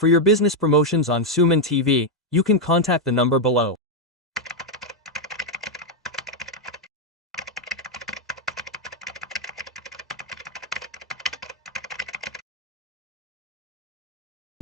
For your business promotions on Suman TV, you can contact the number below.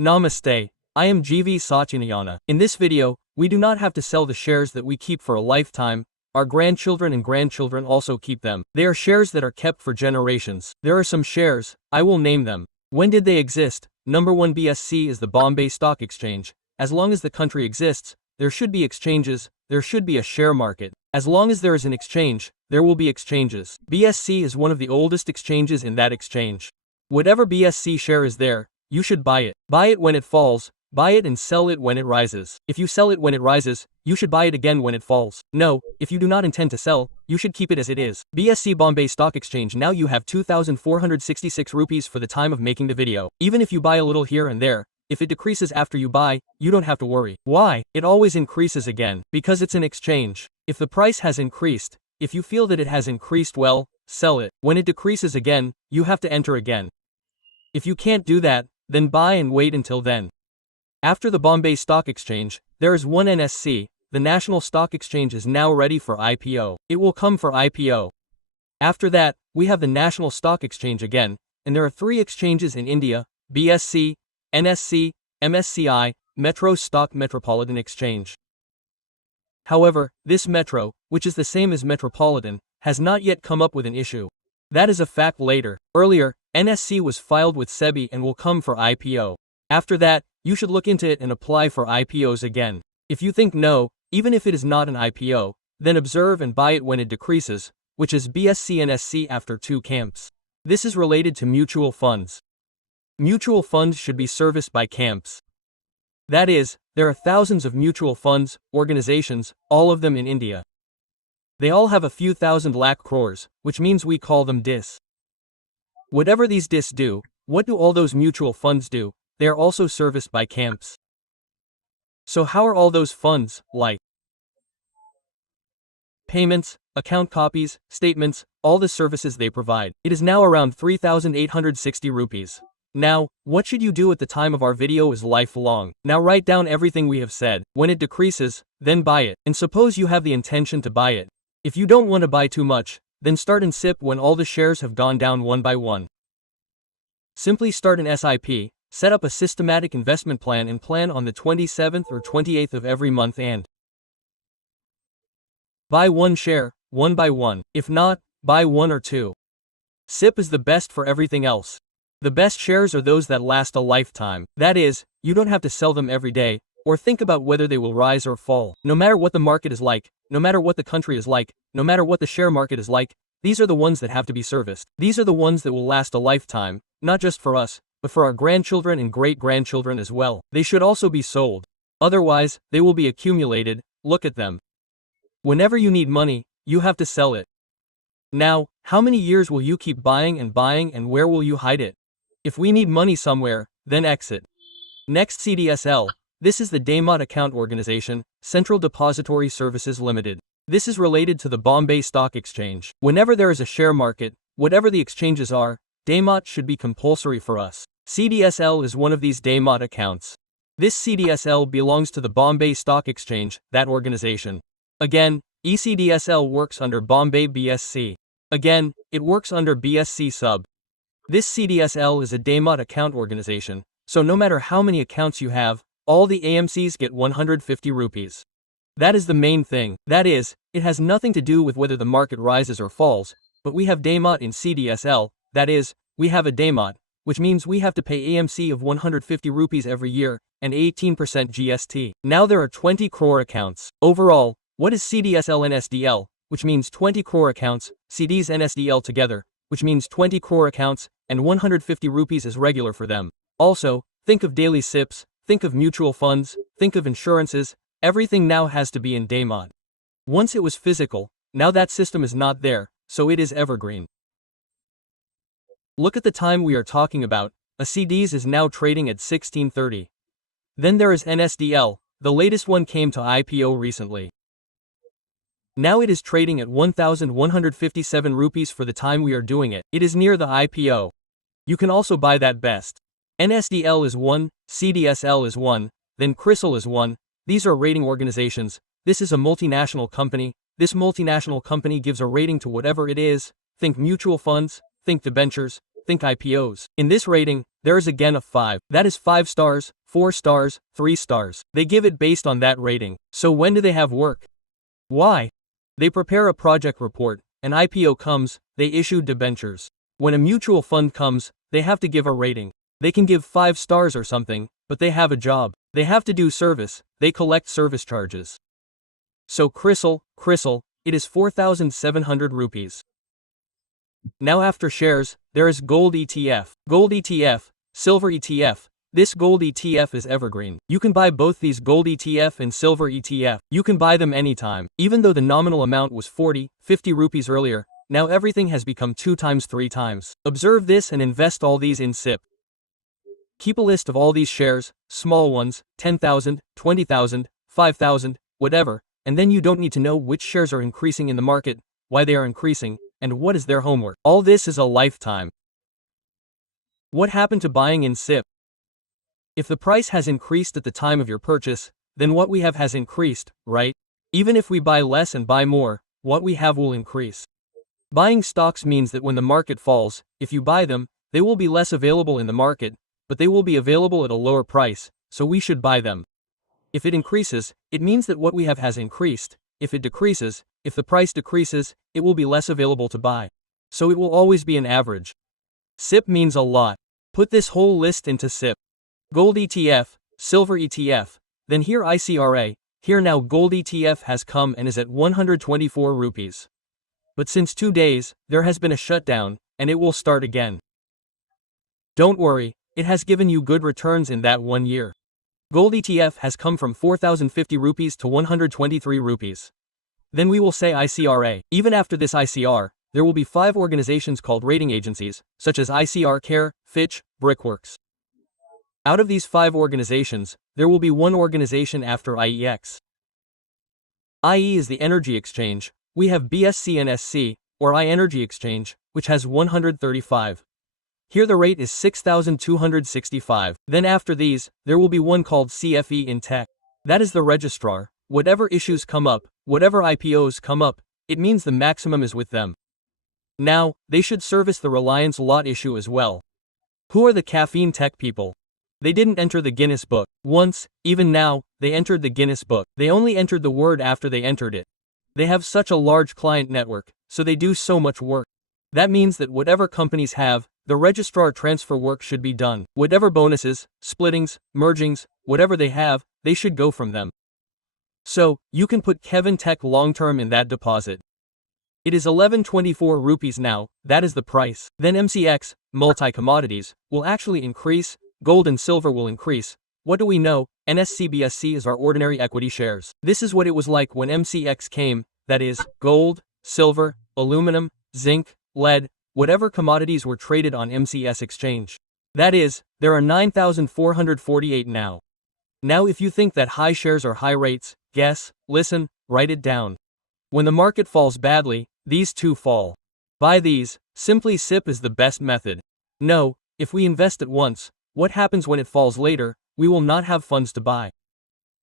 Namaste, I am GV Satyanayana. In this video, we do not have to sell the shares that we keep for a lifetime. Our grandchildren and grandchildren also keep them. They are shares that are kept for generations. There are some shares, I will name them. When did they exist? Number 1, BSE is the Bombay Stock Exchange. As long as the country exists, there should be exchanges, there should be a share market. As long as there is an exchange, there will be exchanges. BSE is one of the oldest exchanges in that exchange. Whatever BSE share is there, you should buy it. Buy it when it falls, buy it and sell it when it rises. If you sell it when it rises, you should buy it again when it falls. No, if you do not intend to sell, you should keep it as it is. BSE Bombay Stock Exchange. Now you have 2,466 rupees for the time of making the video. Even if you buy a little here and there, if it decreases after you buy, you don't have to worry. Why? It always increases again. Because it's an exchange. If the price has increased, if you feel that it has increased, well, sell it. When it decreases again, you have to enter again. If you can't do that, then buy and wait until then. After the Bombay Stock Exchange, there is one NSE, the National Stock Exchange is now ready for IPO. It will come for IPO. After that, we have the National Stock Exchange again, and there are 3 exchanges in India, BSE, NSE, MSCI, Metro Stock Metropolitan Exchange. However, this Metro, which is the same as Metropolitan, has not yet come up with an issue. That is a fact later. Earlier, NSE was filed with SEBI and will come for IPO. After that, you should look into it and apply for IPOs again. If you think no, even if it is not an IPO, then observe and buy it when it decreases, which is BSE NSE after 2 camps. This is related to mutual funds. Mutual funds should be serviced by camps. That is, there are thousands of mutual funds, organizations, all of them in India. They all have a few thousand lakh crores, which means we call them DIS. Whatever these DIS do, what do all those mutual funds do? They are also serviced by camps. So how are all those funds, like payments, account copies, statements, all the services they provide? It is now around 3,860 rupees. Now, what should you do at the time of our video is lifelong. Now write down everything we have said. When it decreases, then buy it. And suppose you have the intention to buy it. If you don't want to buy too much, then start in SIP when all the shares have gone down one by one. Simply start an SIP, set up a systematic investment plan and plan on the 27th or 28th of every month and buy 1 share, 1 by 1. If not, buy 1 or 2. SIP is the best for everything else. The best shares are those that last a lifetime. That is, you don't have to sell them every day, or think about whether they will rise or fall. No matter what the market is like, no matter what the country is like, no matter what the share market is like, these are the ones that have to be serviced. These are the ones that will last a lifetime, not just for us, but for our grandchildren and great-grandchildren as well. They should also be sold. Otherwise, they will be accumulated. Look at them. Whenever you need money, you have to sell it. Now, how many years will you keep buying and where will you hide it? If we need money somewhere, then exit. Next, CDSL. This is the Demat Account Organization, Central Depository Services Limited. This is related to the Bombay Stock Exchange. Whenever there is a share market, whatever the exchanges are, Demat should be compulsory for us. CDSL is one of these Demat accounts. This CDSL belongs to the Bombay Stock Exchange, that organization. Again, ECDSL works under Bombay BSC. Again, it works under BSC sub. This CDSL is a Demat account organization, so no matter how many accounts you have, all the AMCs get 150 rupees. That is the main thing. That is, it has nothing to do with whether the market rises or falls, but we have Demat in CDSL, that is, we have a Demat, which means we have to pay AMC of 150 rupees every year, and 18% GST. Now there are 20 crore accounts. Overall, what is CDSL and SDL, which means 20 crore accounts, CDs and SDL together, which means 20 crore accounts, and 150 rupees is regular for them. Also, think of daily SIPs, think of mutual funds, think of insurances, everything now has to be in Demat. Once it was physical, now that system is not there, so it is evergreen. Look at the time we are talking about, a CDs is now trading at 1630. Then there is NSDL, the latest one came to IPO recently. Now it is trading at 1,157 rupees for the time we are doing it. It is near the IPO. You can also buy that best. NSDL is 1, CDSL is one, then CRISIL is one. These are rating organizations. This is a multinational company. This multinational company gives a rating to whatever it is. Think mutual funds, think debentures, think IPOs. In this rating, there is again a 5. That is 5 stars, 4 stars, 3 stars. They give it based on that rating. So when do they have work? Why? They prepare a project report. An IPO comes, they issue debentures. When a mutual fund comes, they have to give a rating. They can give 5 stars or something, but they have a job. They have to do service, they collect service charges. So CRISIL, it is 4,700 rupees. Now after shares, there is gold ETF. Gold ETF, silver ETF. This gold ETF is evergreen. You can buy both these gold ETF and silver ETF. You can buy them anytime. Even though the nominal amount was 40, 50 rupees earlier, now everything has become 2 times 3 times. Observe this and invest all these in SIP. Keep a list of all these shares, small ones, 10,000, 20,000, 5,000, whatever, and then you don't need to know which shares are increasing in the market, why they are increasing, and what is their homework. All this is a lifetime. What happened to buying in SIP? If the price has increased at the time of your purchase, then what we have has increased, right? Even if we buy less and buy more, what we have will increase. Buying stocks means that when the market falls, if you buy them, they will be less available in the market, but they will be available at a lower price, so we should buy them. If it increases, it means that what we have has increased. If it decreases, if the price decreases, it will be less available to buy. So it will always be an average. SIP means a lot. Put this whole list into SIP. Gold ETF, silver ETF, then here ICRA, here now gold ETF has come and is at 124 rupees. But since 2 days, there has been a shutdown, and it will start again. Don't worry, it has given you good returns in that 1 year. Gold ETF has come from 4,050 rupees to 123 rupees. Then we will say ICRA. Even after this ICR, there will be 5 organizations called rating agencies, such as ICR Care, Fitch, Brickworks. Out of these 5 organizations, there will be 1 organization after IEX. IE is the energy exchange. We have BSC/NSE, or iEnergy Exchange, which has 135. Here the rate is 6,265. Then after these, there will be one called CFE in Tech. That is the registrar. Whatever issues come up, whatever IPOs come up, it means the maximum is with them. Now, they should service the Reliance lot issue as well. Who are the caffeine tech people? They didn't enter the Guinness Book. Once, even now, they entered the Guinness Book. They only entered the word after they entered it. They have such a large client network, so they do so much work. That means that whatever companies have, the registrar transfer work should be done. Whatever bonuses, splittings, mergings, whatever they have, they should go from them. So, you can put Kevin Tech long-term in that deposit. It is 1124 rupees now, that is the price. Then MCX, multi-commodities, will actually increase, gold and silver will increase. What do we know? NSCBSC is our ordinary equity shares. This is what it was like when MCX came, that is, gold, silver, aluminum, zinc, lead, whatever commodities were traded on MCS exchange. That is, there are 9,448 now. Now if you think that high shares are high rates, guess, listen, write it down. When the market falls badly, these two fall. Buy these, simply SIP is the best method. No, if we invest at once, what happens when it falls later? We will not have funds to buy.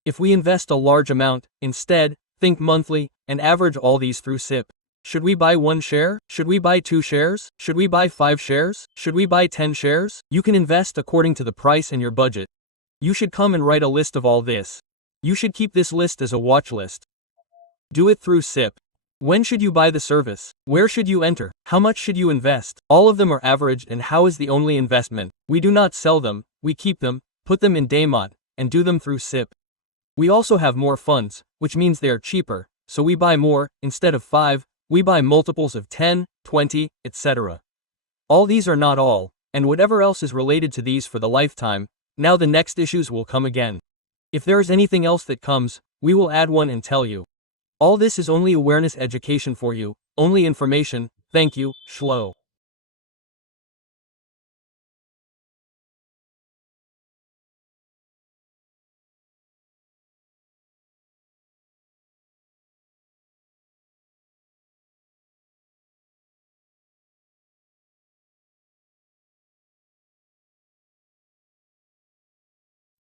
If we invest a large amount, instead, think monthly, and average all these through SIP. Should we buy 1 share? Should we buy 2 shares? Should we buy 5 shares? Should we buy 10 shares? You can invest according to the price and your budget. You should come and write a list of all this. You should keep this list as a watch list. Do it through SIP. When should you buy the service? Where should you enter? How much should you invest? All of them are averaged, and how is the only investment? We do not sell them, we keep them, put them in Daymot, and do them through SIP. We also have more funds, which means they are cheaper, so we buy more, instead of 5, we buy multiples of 10, 20, etc. All these are not all, and whatever else is related to these for the lifetime. Now the next issues will come again. If there is anything else that comes, we will add one and tell you. All this is only awareness education for you, only information. Thank you, Shlo.